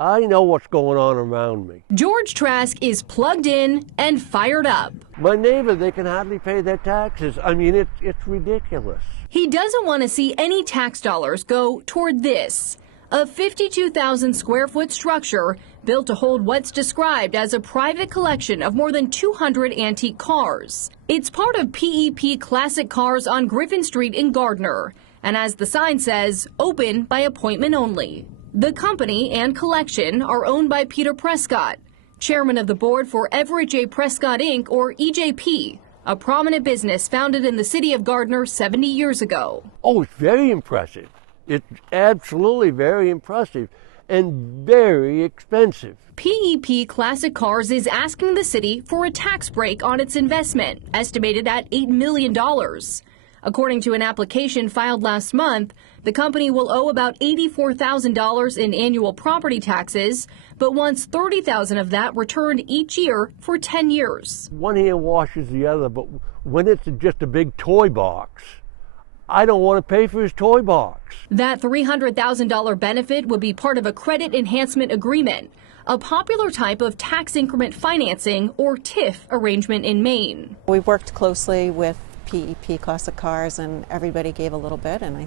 I know what's going on around me. George Trask is plugged in and fired up. My neighbor, they can hardly pay their taxes. I mean, it's ridiculous. He doesn't want to see any tax dollars go toward this. A 52,000 square foot structure built to hold what's described as a private collection of more than 200 antique cars. It's part of PEP Classic Cars on Griffin Street in Gardiner, and as the sign says, open by appointment only. The company and collection are owned by Peter Prescott, chairman of the board for Everett J. Prescott Inc., or EJP, a prominent business founded in the city of Gardiner 70 years ago. Oh, it's very impressive. It's absolutely very impressive and very expensive. PEP Classic Cars is asking the city for a tax break on its investment, estimated at $8 million. According to an application filed last month, the company will owe about $84,000 in annual property taxes, but wants $30,000 of that returned each year for 10 years. One hand washes the other, but when it's just a big toy box, I don't want to pay for his toy box. That $300,000 benefit would be part of a credit enhancement agreement, a popular type of tax increment financing or TIF arrangement in Maine. We worked closely with PEP Classic Cars and everybody gave a little bit, and I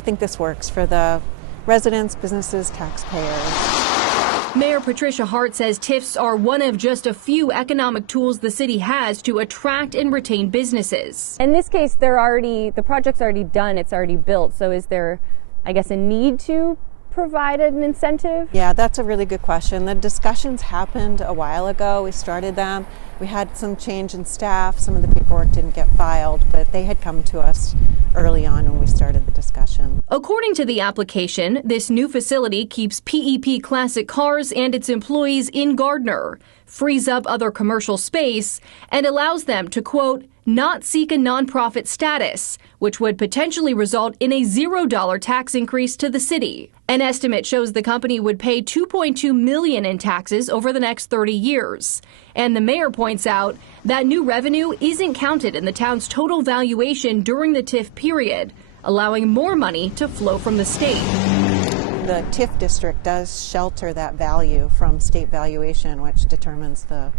think this works for the residents, businesses, taxpayers. Mayor Patricia Hart says TIFs are one of just a few economic tools the city has to attract and retain businesses. In this case, the project's already done, it's already built. So is there, I guess, a need to provide an incentive? Yeah, that's a really good question. The discussions happened a while ago. We started them. We had some change in staff. Some of the paperwork didn't get filed, but they had come to us early on when we started the discussion. According to the application, this new facility keeps PEP Classic Cars and its employees in Gardiner, frees up other commercial space, and allows them to, quote, not seek a nonprofit status, which would potentially result in a $0 tax increase to the city. An estimate shows the company would pay $2.2 million in taxes over the next 30 years. And the mayor points out that new revenue isn't counted in the town's total valuation during the TIF period, allowing more money to flow from the state. The TIF district does shelter that value from state valuation, which determines the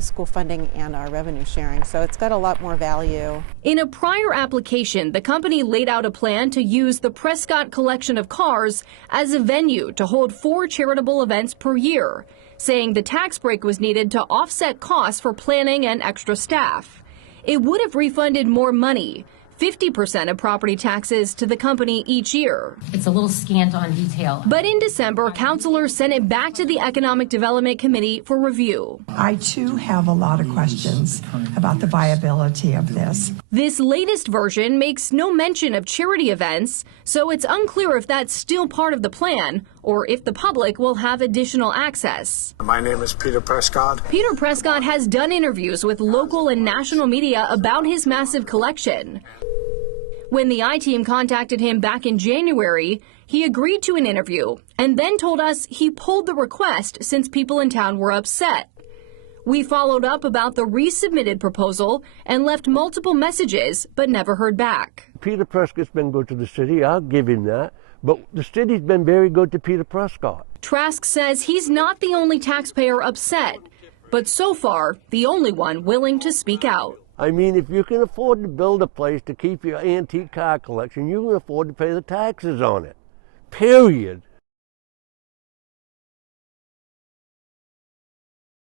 school funding and our revenue sharing. So it's got a lot more value. In a prior application, the company laid out a plan to use the Prescott collection of cars as a venue to hold 4 charitable events per year, saying the tax break was needed to offset costs for planning and extra staff. It would have refunded more money, 50% of property taxes to the company each year. It's a little scant on detail. But in December, councilors sent it back to the Economic Development Committee for review. I, too, have a lot of questions about the viability of this. This latest version makes no mention of charity events, so it's unclear if that's still part of the plan or if the public will have additional access. My name is Peter Prescott. Peter Prescott has done interviews with local and national media about his massive collection. When the I-Team contacted him back in January, he agreed to an interview and then told us he pulled the request since people in town were upset. We followed up about the resubmitted proposal and left multiple messages but never heard back. Peter Prescott's been good to the city, I'll give him that, but the city's been very good to Peter Prescott. Trask says he's not the only taxpayer upset, but so far the only one willing to speak out. I mean, if you can afford to build a place to keep your antique car collection, you can afford to pay the taxes on it. Period.